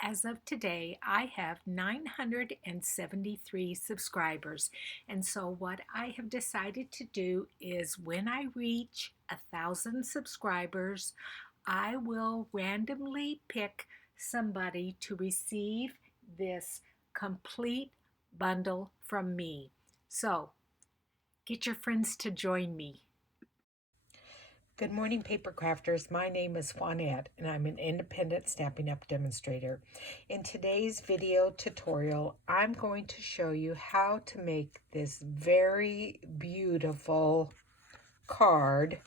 As of today, I have 973 subscribers. And so what I have decided to do is when I reach 1,000 subscribers, I will randomly pick somebody to receive this complete bundle from me. So get your friends to join me. Good morning, paper crafters. My name is Juanette, and I'm an independent Stampin' Up! Demonstrator. In today's video tutorial, I'm going to show you how to make this very beautiful card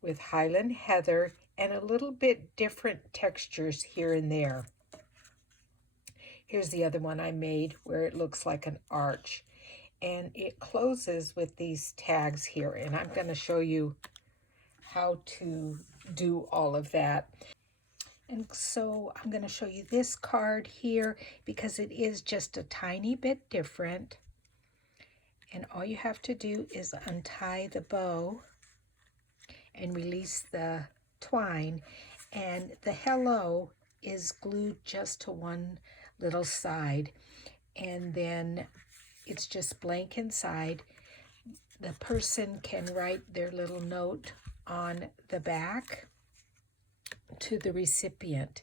with Highland Heather and a little bit different textures here and there. Here's the other one I made where it looks like an arch, and it closes with these tags here, and I'm going to show you how to do all of that. And so I'm going to show you this card here because it is just a tiny bit different. And all you have to do is untie the bow and release the twine. And the hello is glued just to one little side. And then it's just blank inside. The person can write their little note on the back to the recipient.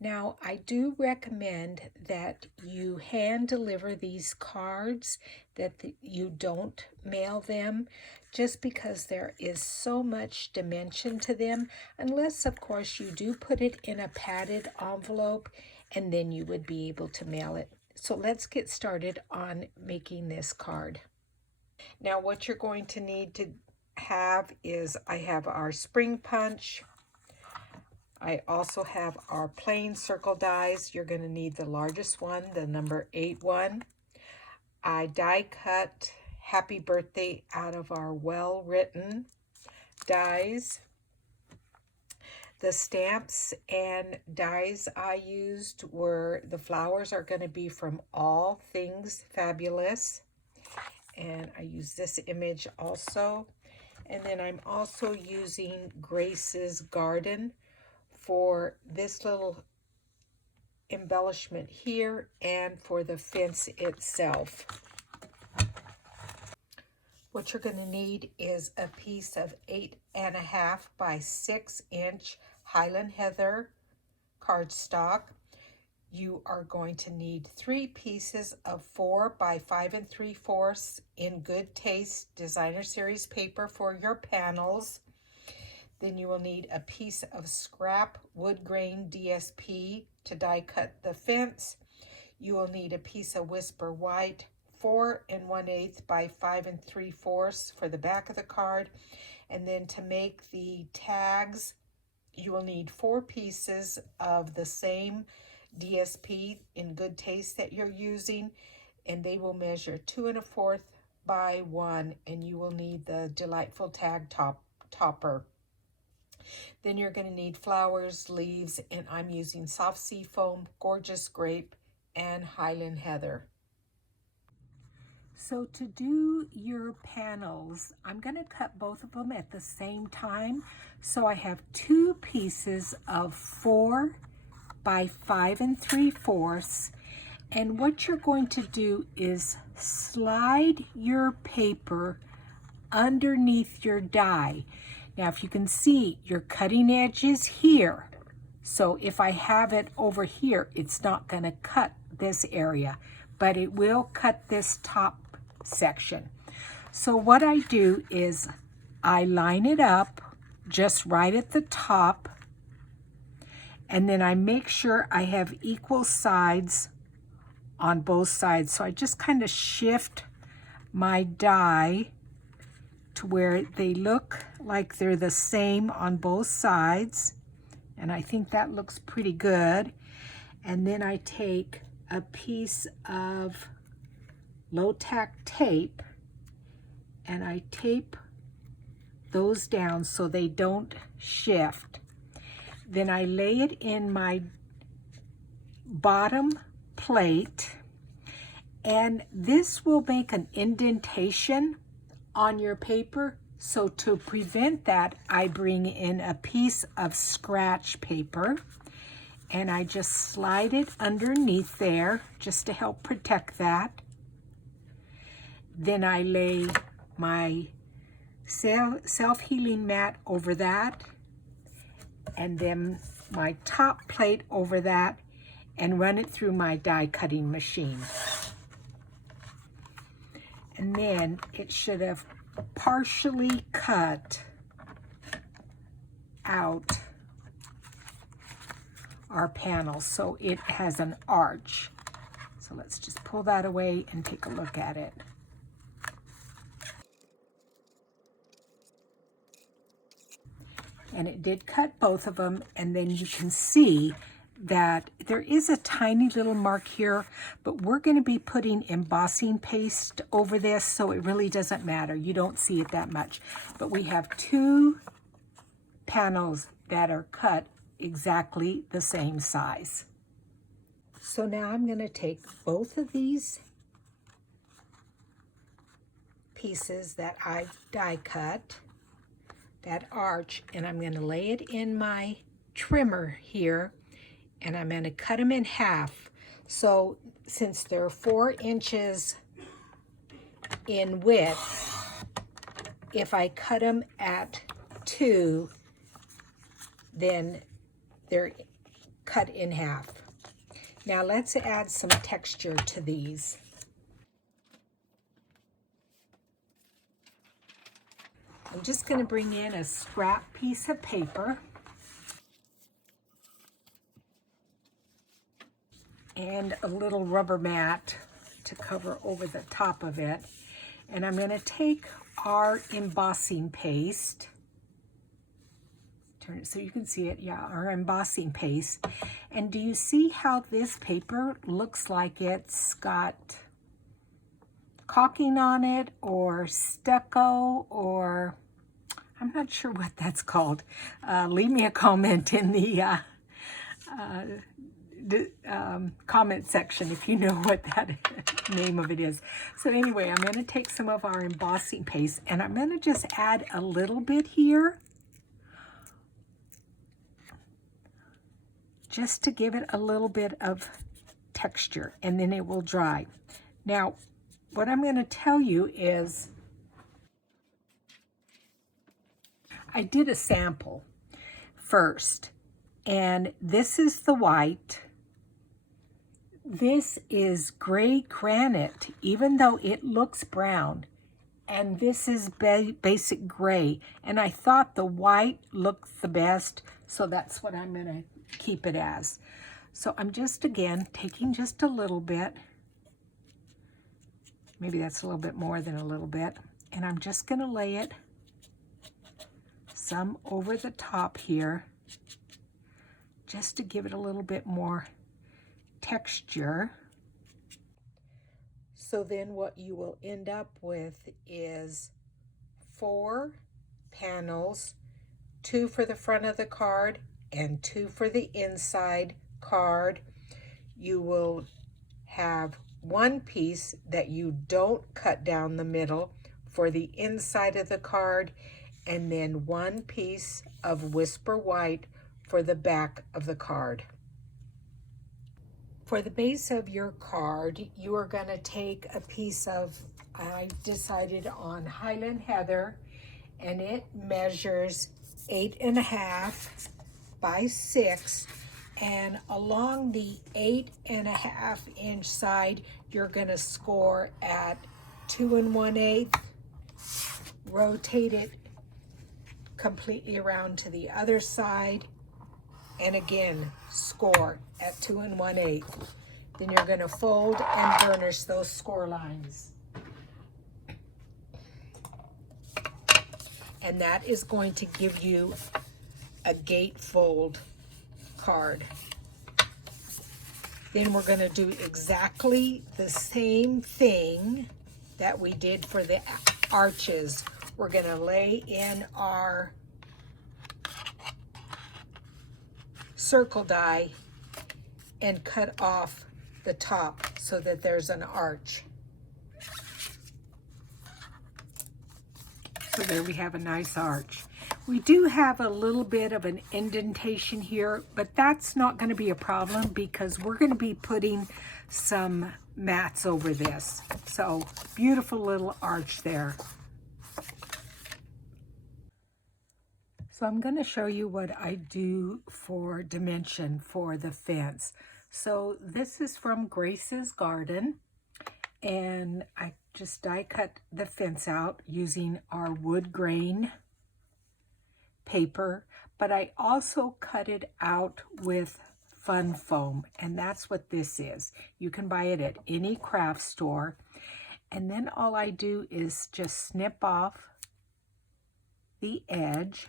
Now, I do recommend that you hand deliver these cards, that you don't mail them, just because there is so much dimension to them, unless, of course, you do put it in a padded envelope, and then you would be able to mail it. So let's get started on making this card. Now, what you're going to need to have is I have our spring punch. I also have our plain circle dies. You're going to need the largest one, the number 8 one. I die cut Happy Birthday out of our well-written dies. The stamps and dies I used were, the flowers are going to be from All Things Fabulous. And I use this image also. And then I'm also using Grace's Garden for this little embellishment here and for the fence itself. What you're going to need is a piece of 8.5 by 6 inch Highland Heather cardstock. You are going to need 3 pieces of 4 by 5 3/4 In Good Taste Designer Series paper for your panels. Then you will need a piece of scrap wood grain DSP to die cut the fence. You will need a piece of Whisper White 4 1/8 by 5 3/4 for the back of the card. And then to make the tags, you will need 4 pieces of the same DSP In Good Taste that you're using, and they will measure 2 1/4 by 1, and you will need the delightful tag topper. Then you're going to need flowers, leaves, and I'm using soft sea foam, gorgeous grape, and Highland Heather. So to do your panels, I'm going to cut both of them at the same time. So I have 2 pieces of 4 by 5 3/4, and what you're going to do is slide your paper underneath your die. Now, if you can see, your cutting edge is here. So if I have it over here, it's not going to cut this area, but it will cut this top section. So what I do is I line it up just right at the top, and then I make sure I have equal sides on both sides. So I just kind of shift my die to where they look like they're the same on both sides. And I think that looks pretty good. And then I take a piece of low-tack tape and I tape those down so they don't shift. Then I lay it in my bottom plate, and this will make an indentation on your paper. So to prevent that, I bring in a piece of scratch paper, and I just slide it underneath there just to help protect that. Then I lay my self-healing mat over that, and then my top plate over that, and run it through my die cutting machine. And then it should have partially cut out our panel so it has an arch. So let's just pull that away and take a look at it. And it did cut both of them, and then you can see that there is a tiny little mark here, but we're going to be putting embossing paste over this, so it really doesn't matter. You don't see it that much. But we have two panels that are cut exactly the same size. So now I'm going to take both of these pieces that I die cut, that arch, and I'm going to lay it in my trimmer here, and I'm going to cut them in half. So since they're 4 inches in width, if I cut them at 2, then they're cut in half. Now let's add some texture to these. I'm just going to bring in a scrap piece of paper and a little rubber mat to cover over the top of it. And I'm going to take our embossing paste, turn it so you can see it, yeah, our embossing paste. And do you see how this paper looks like it's got caulking on it or stucco, or I'm not sure what that's called. Leave me a comment in the comment section if you know what that name of it is. So anyway, I'm going to take some of our embossing paste, and I'm going to just add a little bit here just to give it a little bit of texture, and then it will dry. Now, what I'm going to tell you is I did a sample first, and this is the white. This is gray granite, even though it looks brown, and this is basic gray. And I thought the white looked the best, so that's what I'm going to keep it as. So I'm just, again, taking just a little bit. Maybe that's a little bit more than a little bit. And I'm just going to lay it some over the top here, just to give it a little bit more texture. So then what you will end up with is 4 panels, 2 for the front of the card and 2 for the inside card. You will have 1 piece that you don't cut down the middle for the inside of the card, and then 1 piece of Whisper White for the back of the card. For the base of your card, you are going to take a piece of, I decided on Highland Heather, and it measures 8.5 by 6, and along the 8.5 inch side, you're going to score at 2 1/8, rotate it completely around to the other side, and again score at 2 1/8. Then you're going to fold and burnish those score lines, and that is going to give you a gatefold card. Then we're going to do exactly the same thing that we did for the arches. We're going to lay in our circle die and cut off the top so that there's an arch. So there we have a nice arch. We do have a little bit of an indentation here, but that's not going to be a problem because we're going to be putting some mats over this. So beautiful little arch there. So I'm going to show you what I do for dimension for the fence. So this is from Grace's Garden, and I just die cut the fence out using our wood grain paper, but I also cut it out with fun foam, and that's what this is. You can buy it at any craft store, and then all I do is just snip off the edge,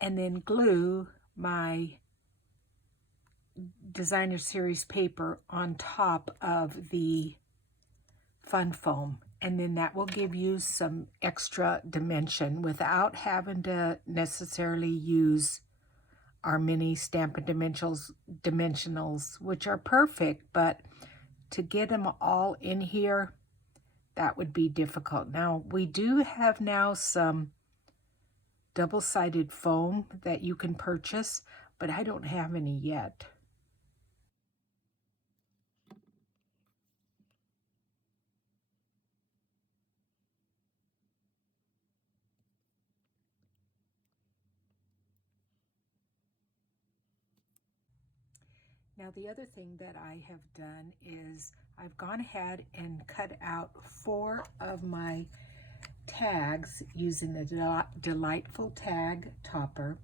and then glue my designer series paper on top of the fun foam, and then that will give you some extra dimension without having to necessarily use our mini Stampin' Dimensionals, which are perfect, but to get them all in here, that would be difficult. Now, we do have now some double-sided foam that you can purchase, but I don't have any yet. Now, the other thing that I have done is I've gone ahead and cut out 4 of my tags using the Delightful Tag Topper.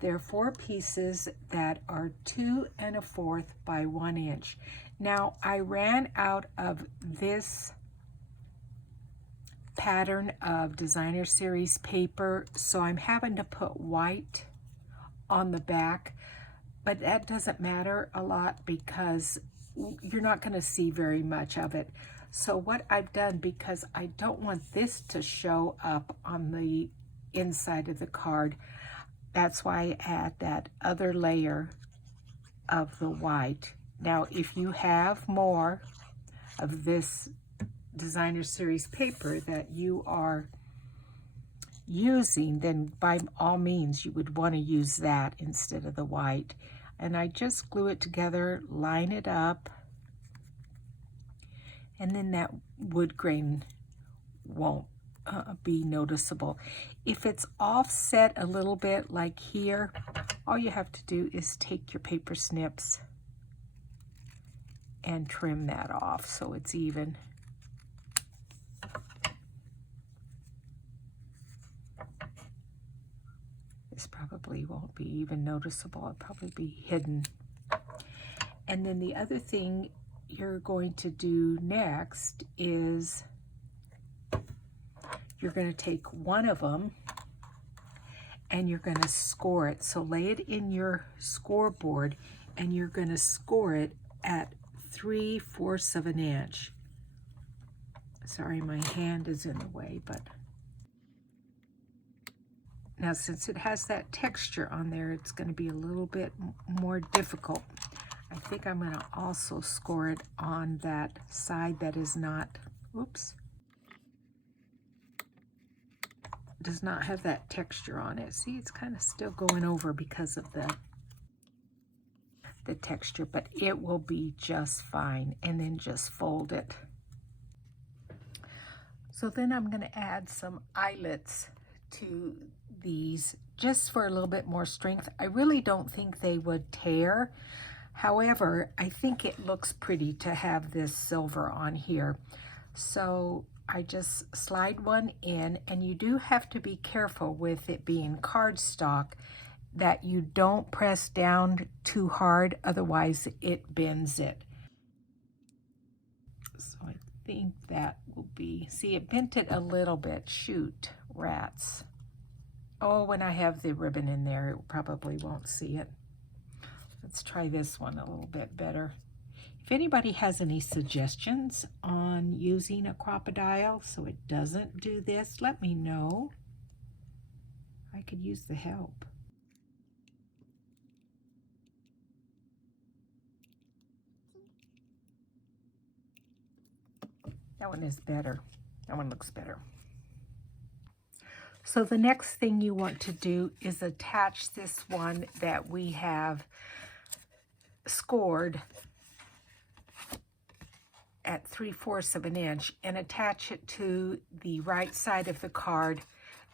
There are 4 pieces that are 2 1/4 by 1 inch. Now, I ran out of this pattern of designer series paper, so I'm having to put white on the back, but that doesn't matter a lot because you're not going to see very much of it. So what I've done, because I don't want this to show up on the inside of the card, that's why I add that other layer of the white. Now, if you have more of this designer series paper that you are using, then by all means you would want to use that instead of the white. And I just glue it together, line it up, and then that wood grain won't be noticeable. If it's offset a little bit like here, all you have to do is take your paper snips and trim that off so it's even. This probably won't be even noticeable. It'll probably be hidden. And then the other thing you're going to do next is you're going to take one of them and you're going to score it. So lay it in your scoreboard and you're going to score it at 3/4 of an inch. Sorry, my hand is in the way, but now since it has that texture on there, it's going to be a little bit more difficult. I think I'm going to also score it on that side that is not, oops, does not have that texture on it. See, it's kind of still going over because of the texture, but it will be just fine. And then just fold it. So then I'm going to add some eyelets to these just for a little bit more strength. I really don't think they would tear. However, I think it looks pretty to have this silver on here. So I just slide one in, and you do have to be careful with it being cardstock that you don't press down too hard, otherwise it bends it. So I think that will be, see, it bent it a little bit. Shoot, rats. Oh, when I have the ribbon in there, it probably won't see it. Let's try this one a little bit better. If anybody has any suggestions on using a crocodile so it doesn't do this, let me know. I could use the help. That one is better. That one looks better. So the next thing you want to do is attach this one that we have scored at 3/4 of an inch and attach it to the right side of the card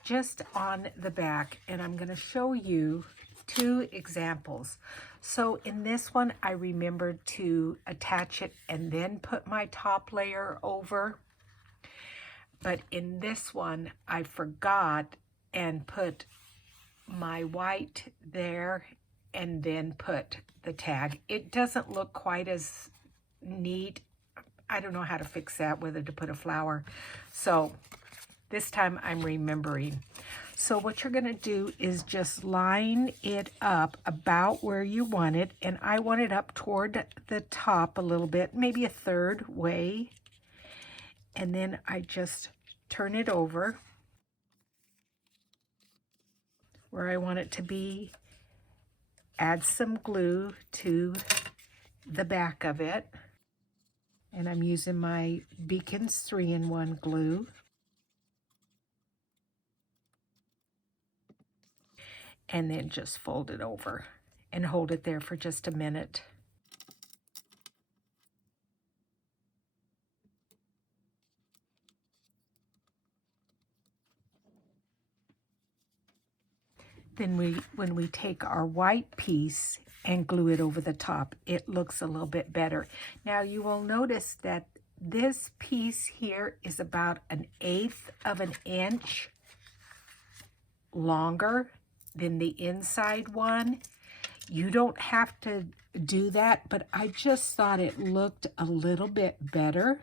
just on the back. And I'm going to show you two examples. So in this one, I remembered to attach it and then put my top layer over. But in this one, I forgot and put my white there and then put the tag. It doesn't look quite as neat. I don't know how to fix that, whether to put a flower. So this time I'm remembering. So what you're going to do is just line it up about where you want it. And I want it up toward the top a little bit, maybe a third way. And then I just turn it over where I want it to be. Add some glue to the back of it. And I'm using my Beacon's 3-in-1 glue. And then just fold it over and hold it there for just a minute. Then when we take our white piece and glue it over the top, it looks a little bit better. Now you will notice that this piece here is about 1/8 of an inch longer than the inside one. You don't have to do that, but I just thought it looked a little bit better.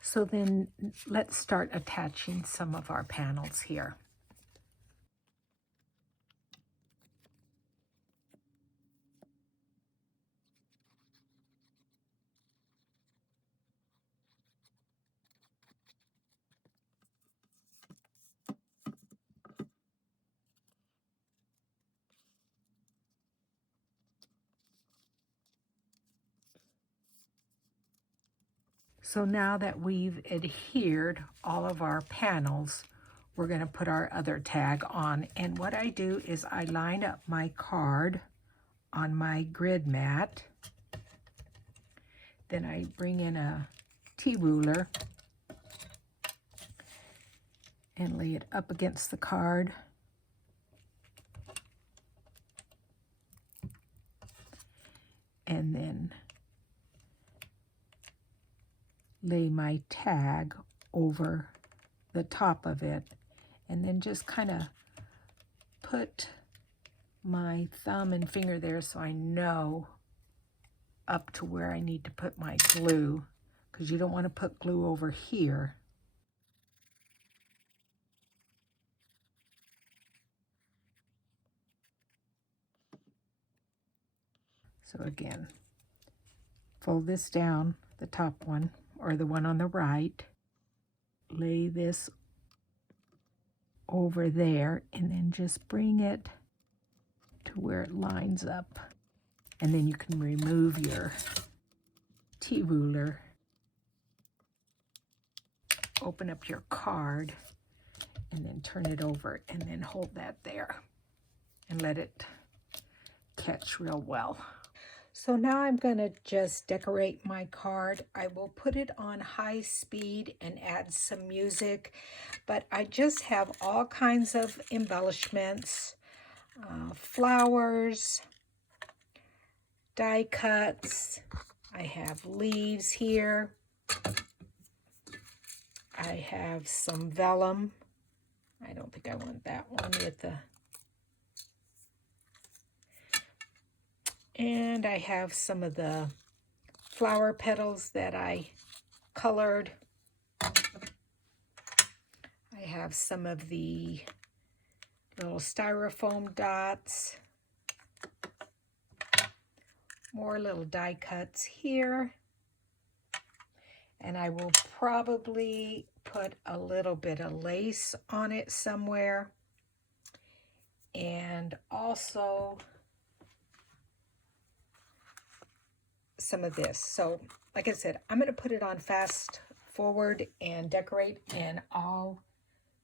So then let's start attaching some of our panels here. So now that we've adhered all of our panels, we're going to put our other tag on. And what I do is I line up my card on my grid mat. Then I bring in a T-ruler and lay it up against the card. And then lay my tag over the top of it, and then just kind of put my thumb and finger there so I know up to where I need to put my glue, because you don't want to put glue over here. So again, fold this down, the top one, or the one on the right, lay this over there, and then just bring it to where it lines up. And then you can remove your T-ruler, open up your card, and then turn it over, and then hold that there and let it catch real well. So now I'm going to just decorate my card. I will put it on high speed and add some music, but I just have all kinds of embellishments, flowers, die cuts. I have leaves here. I have some vellum. I don't think I want that one with the... And I have some of the flower petals that I colored. I have some of the little styrofoam dots. More little die cuts here. And I will probably put a little bit of lace on it somewhere. And also some of this. So like I said, I'm going to put it on fast forward and decorate, and I'll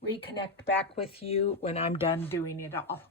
reconnect back with you when I'm done doing it all.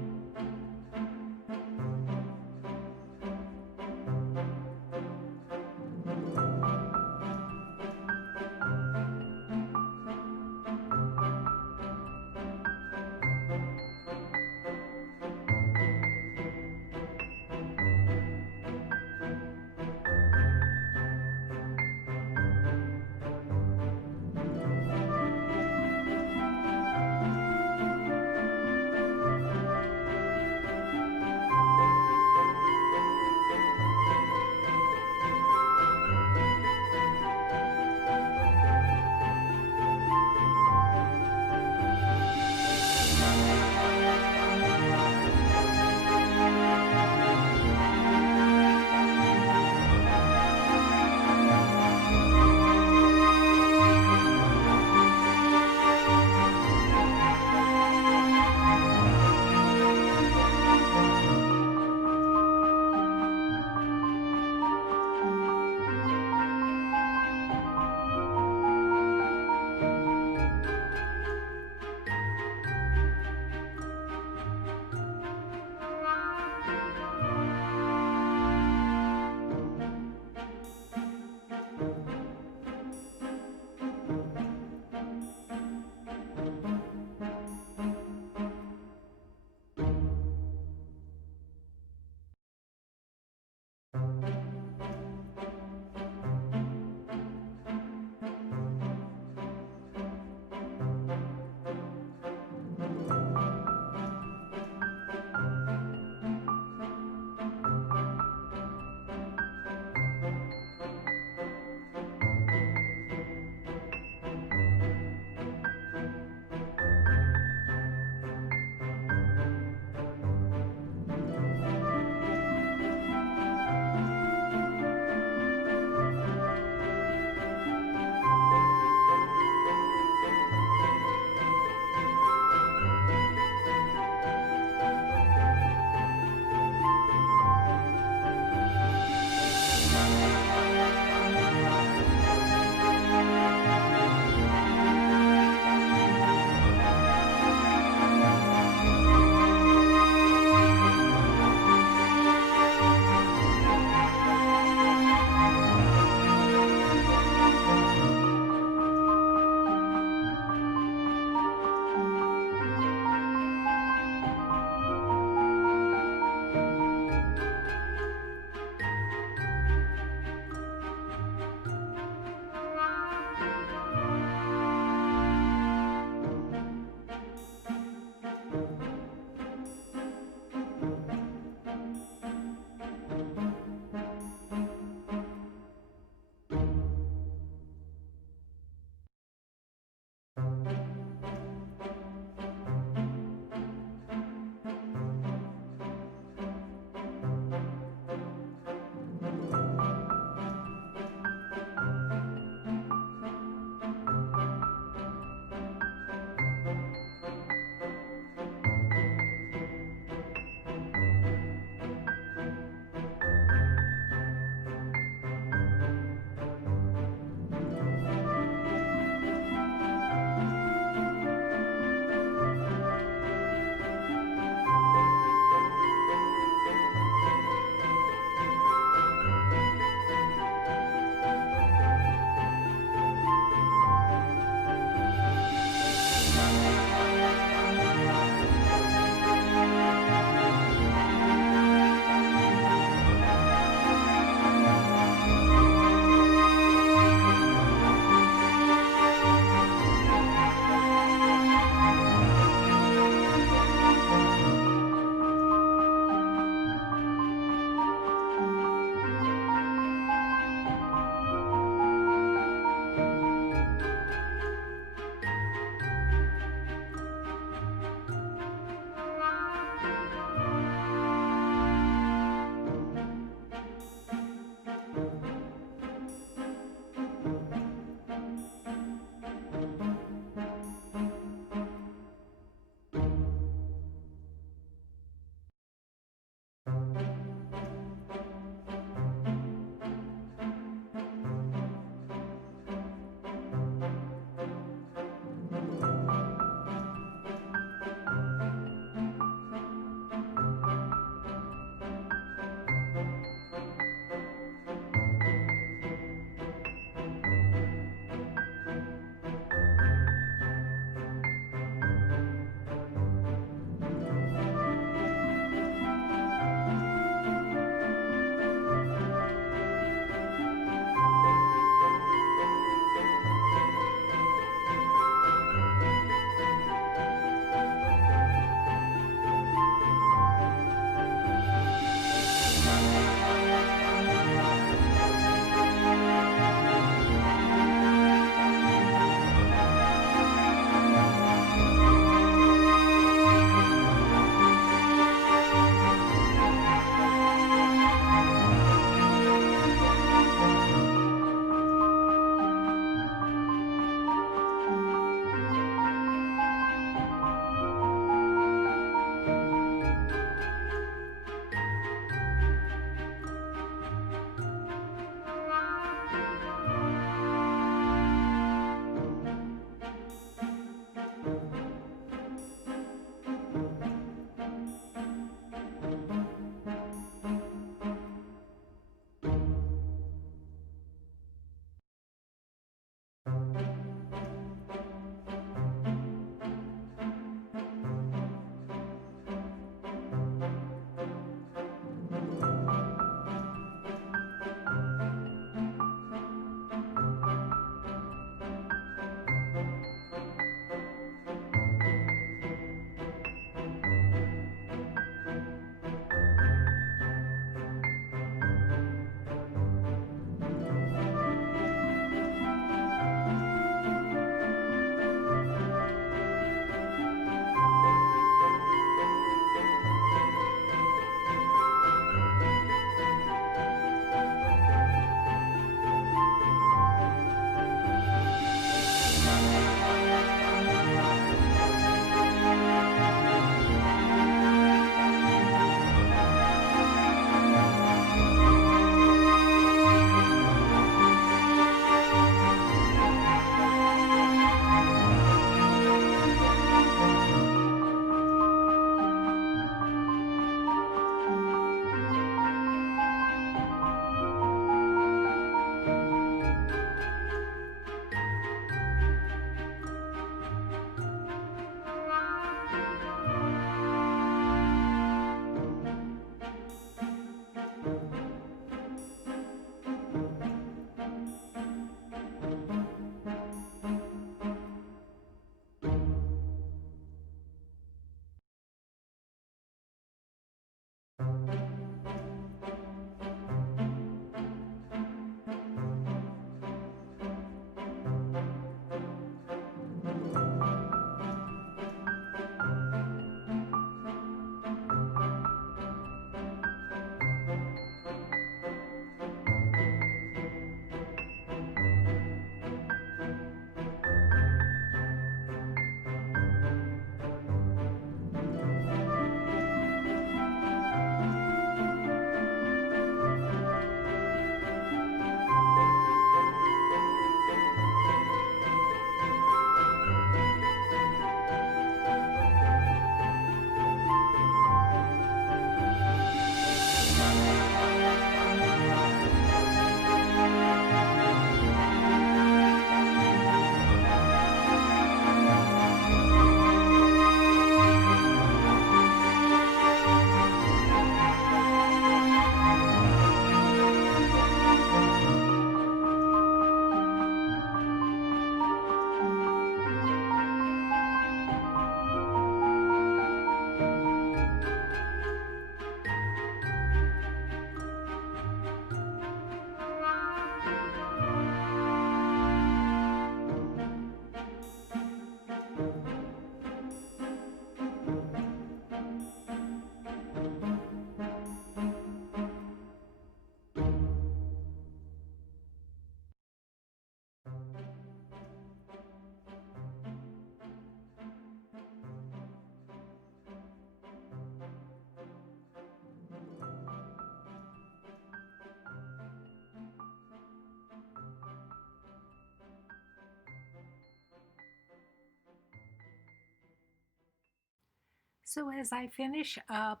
So as I finish up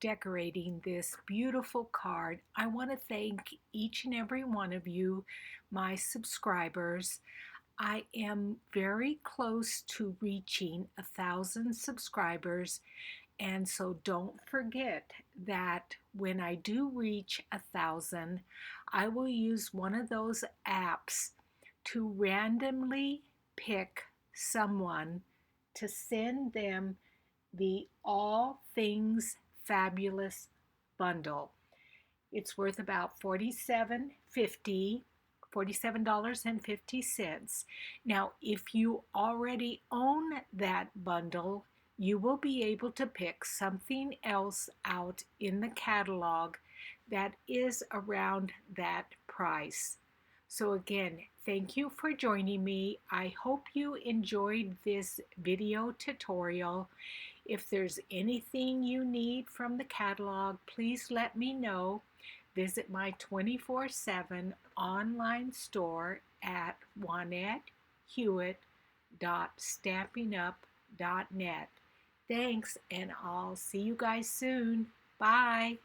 decorating this beautiful card, I want to thank each and every one of you, my subscribers. I am very close to reaching 1,000 subscribers, and so don't forget that when I do reach 1,000, I will use one of those apps to randomly pick someone to send them the All Things Fabulous bundle. It's worth about $47.50. Now, if you already own that bundle, you will be able to pick something else out in the catalog that is around that price. So again, thank you for joining me. I hope you enjoyed this video tutorial. If there's anything you need from the catalog, please let me know. Visit my 24/7 online store at JuanetteHewitt.stampingup.net. Thanks, and I'll see you guys soon. Bye.